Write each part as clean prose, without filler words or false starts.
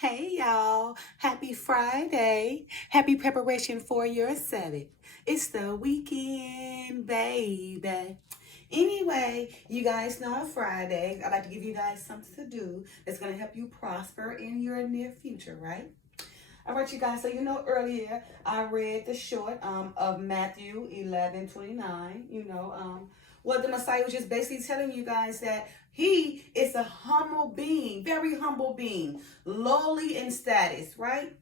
Hey y'all, happy Friday. Happy preparation for your Sabbath. It's the weekend, baby. Anyway, you guys know on Friday, I like to give you guys something to do that's going to help you prosper in your near future, right? All right, you guys. So earlier I read the short of Matthew 11:29. What the Messiah was just basically telling you guys that he is a humble being, very humble being, lowly in status, right?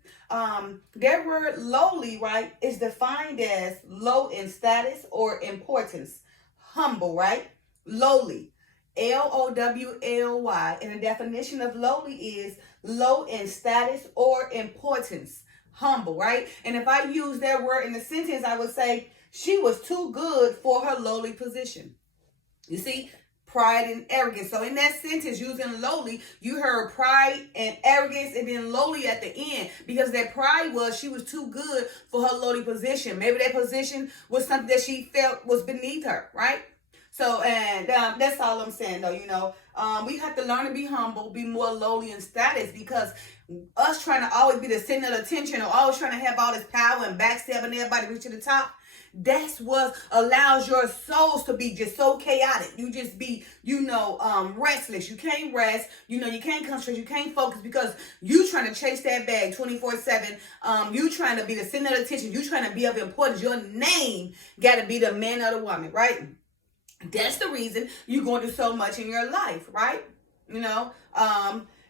Their word lowly, right, is defined as low in status or importance. Humble, right? Lowly. Lowly. And the definition of lowly is low in status or importance. Humble, right? And if I use that word in a sentence, I would say she was too good for her lowly position. You see, pride and arrogance. So in that sentence, using lowly, you heard pride and arrogance and then lowly at the end, because that pride was she was too good for her lowly position. Maybe that position was something that she felt was beneath her, right? So, and that's all I'm saying, though. We have to learn to be humble, be more lowly in status, because us trying to always be the center of attention or always trying to have all this power and backstabbing everybody reach to the top, that's what allows your souls to be just so chaotic. You just be, restless. You can't rest. You can't concentrate. You can't focus because you trying to chase that bag 24/7. You trying to be the center of attention. You trying to be of importance. Your name got to be the man or the woman, right? That's the reason you're going through so much in your life, right?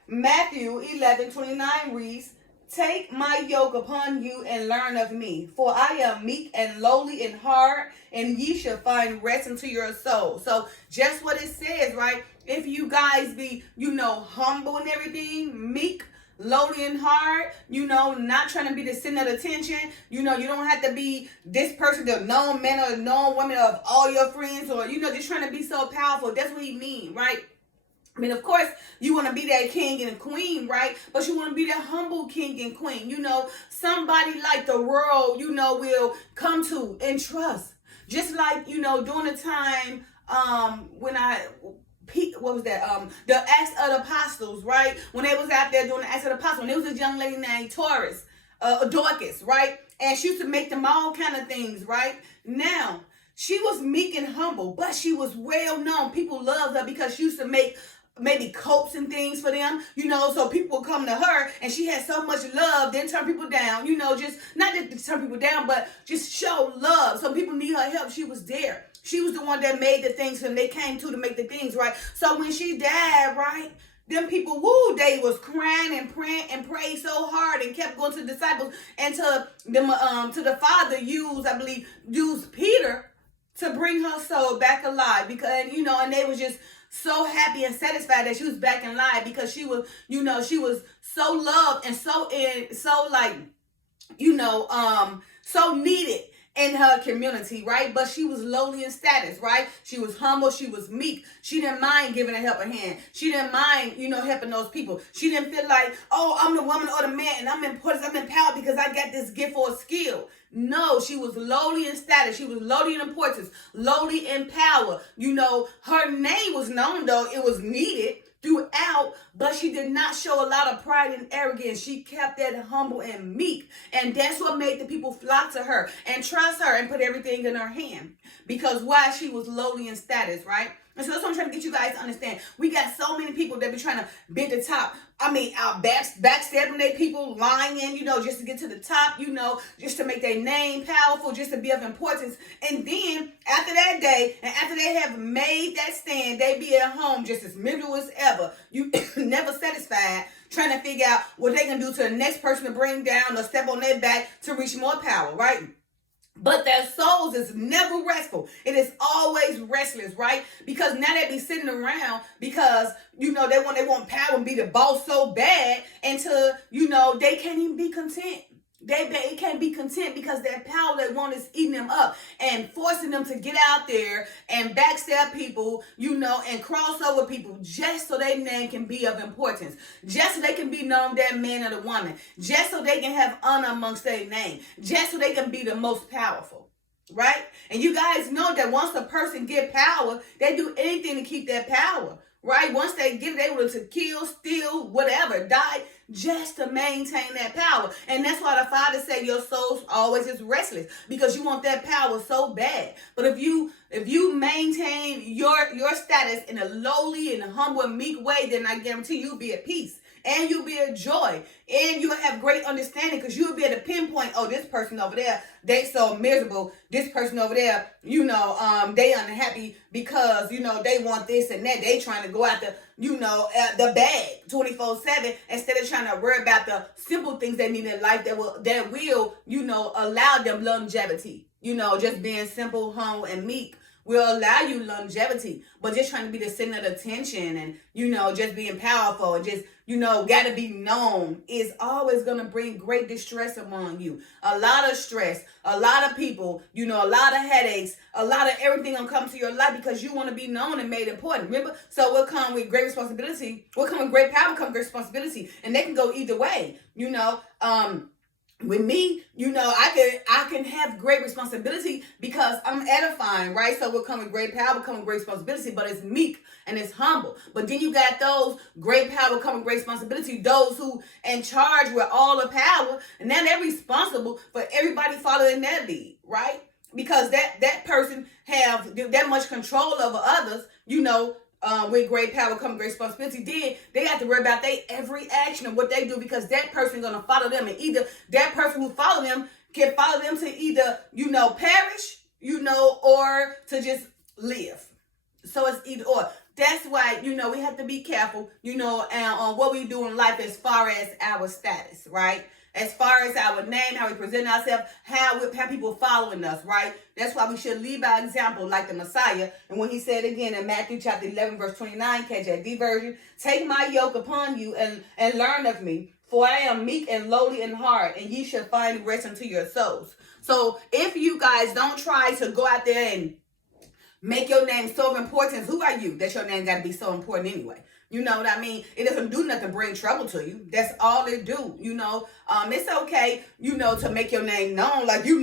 Matthew 11:29 reads, "Take my yoke upon you and learn of me, for I am meek and lowly in heart, and ye shall find rest unto your soul." So just what it says, right? If you guys be, humble and everything, meek, lowly in heart, not trying to be the center of attention. You don't have to be this person, the known man or the known woman of all your friends, or, just trying to be so powerful. That's what he mean, right? I mean, of course, you want to be that king and queen, right? But you want to be that humble king and queen. Somebody like the world, will come to and trust. Just like, during the time when what was that? The Acts of the Apostles, right? When they was out there doing the Acts of the Apostles, when there was this young lady named Dorcas, right? And she used to make them all kind of things, right? Now, she was meek and humble, but she was well known. People loved her because she used to make maybe coats and things for them, so people would come to her and she had so much love, didn't turn people down, just not just to turn people down, but just show love. So people need her help. She was there. She was the one that made the things and they came to make the things, right? So when she died, right, them people, they was crying and praying and prayed so hard and kept going to the disciples and to them, to the Father used Peter to bring her soul back alive, because, and they was just so happy and satisfied that she was back in life, because she was, she was so loved and so so needed in her community, right? But she was lowly in status, right? She was humble. She was meek. She didn't mind giving a helping hand. She didn't mind, helping those people. She didn't feel like, oh, I'm the woman or the man and I'm important, I'm empowered because I got this gift or skill. No, she was lowly in status. She was lowly in importance, lowly in power. Her name was known, though. It was needed throughout, but she did not show a lot of pride and arrogance. She kept that humble and meek, and that's what made the people flock to her and trust her and put everything in her hand, because why? She was lowly in status, right? And so that's what I'm trying to get you guys to understand. We got so many people that be trying to be at the top. I mean, out backstabbing their people, lying, just to get to the top, just to make their name powerful, just to be of importance. And then after that day, and after they have made that stand, they be at home just as miserable as ever. You never satisfied, trying to figure out what they can do to the next person to bring down or step on their back to reach more power, right? But their souls is never restful. It is always restless, right? Because now they be sitting around because, they want power and be the boss so bad until, they can't even be content. They can't be content because that power they want is eating them up and forcing them to get out there and backstab people, and cross over people just so their name can be of importance, just so they can be known that man or the woman, just so they can have honor amongst their name, just so they can be the most powerful, right? And you guys know that once a person get power, they do anything to keep that power, right? Once they get it, they willing to kill, steal, whatever, die, just to maintain that power. And that's why the Father said your soul always is restless, because you want that power so bad. But if you maintain your status in a lowly and humble and meek way, then I guarantee you'll be at peace. And you'll be a joy. And you'll have great understanding, because you'll be able to pinpoint, oh, this person over there, they so miserable. This person over there, they unhappy because, they want this and that. They trying to go after, the bag 24/7 instead of trying to worry about the simple things they need in life that will, allow them longevity. Just being simple, humble, and meek will allow you longevity. But just trying to be the center of attention and, just being powerful and just, got to be known is always going to bring great distress among you. A lot of stress, a lot of people, a lot of headaches, a lot of everything going to come to your life because you want to be known and made important. Remember? So what come with great responsibility? What come with great power come great responsibility. And they can go either way, With me, I can have great responsibility because I'm edifying, right? So we'll come with great power, come with great responsibility, but it's meek and it's humble. But then you got those great power, come with great responsibility, those who in charge with all the power, and now they're responsible for everybody following their lead, right? Because that person have that much control over others, with great power come great responsibility. Then they have to worry about their every action of what they do, because that person gonna follow them, and either that person who follow them can follow them to either perish, or to just live. So it's either or. That's why we have to be careful, and on what we do in life as far as our status, right? As far as our name, how we present ourselves, how people following us, right? That's why we should lead by example like the Messiah. And when he said again in Matthew chapter 11, verse 29, KJV version, take my yoke upon you and learn of me, for I am meek and lowly in heart, and ye shall find rest unto your souls. So if you guys don't try to go out there and make your name so important, who are you that your name got to be so important anyway? You know what I mean? It doesn't do nothing to bring trouble to you. That's all it do. It's okay, to make your name known. Like, you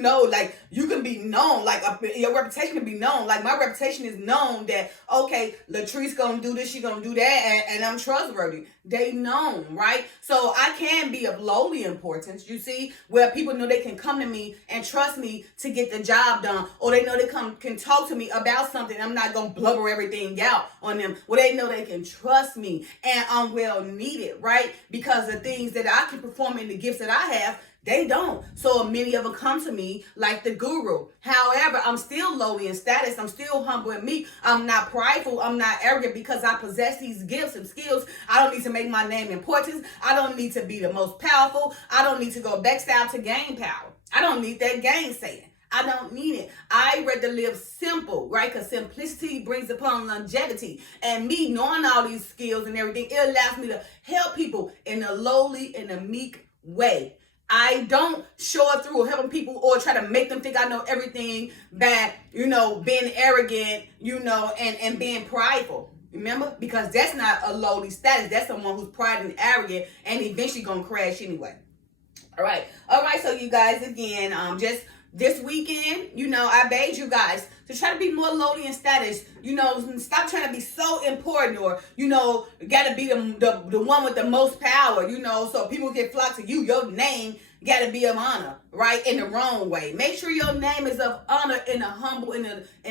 can be known. Like, your reputation can be known. Like, my reputation is known that, okay, Latrice gonna do this, she gonna do that, and I'm trustworthy. They known, right? So I can be of lowly importance, you see, where people know they can come to me and trust me to get the job done, or they know they can talk to me about something. I'm not gonna blubber everything out on them. Well, they know they can trust me, and I'm well needed, right? Because the things that I can perform and the gifts that I have, they don't. So many of them come to me like the guru. However, I'm still lowly in status. I'm still humble and meek. I'm not prideful. I'm not arrogant, because I possess these gifts and skills. I don't need to make my name important. I don't need to be the most powerful. I don't need to go backstab to gain power. I don't need that gainsaying. I don't need it. I rather live simple, right? Because simplicity brings upon longevity. And me knowing all these skills and everything, it allows me to help people in a lowly and a meek way. I don't show it through helping people or try to make them think I know everything by, being arrogant, and being prideful. Remember? Because that's not a lowly status. That's someone who's pride and arrogant and eventually going to crash anyway. All right. So you guys, again, just this weekend, I bade you guys to try to be more lowly in status. Stop trying to be so important, or, got to be the one with the most power, so people can flock to you. Your name got to be of honor, right? In the wrong way. Make sure your name is of honor in a humble, in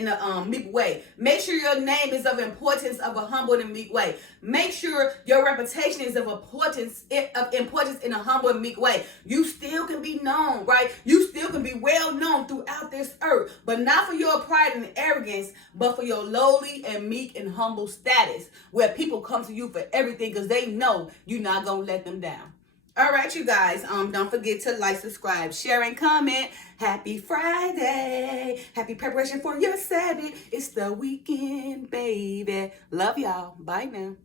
a meek way. Make sure your name is of importance of a humble and meek way. Make sure your reputation is of importance in a humble and meek way. You still can be known, right? You still can be well known throughout this earth, but not for your pride and arrogance, but for your lowly and meek and humble status, where people come to you for everything because they know you're not going to let them down. All right, you guys, don't forget to like, subscribe, share, and comment. Happy Friday. Happy preparation for your Sabbath. It's the weekend, baby. Love y'all. Bye now.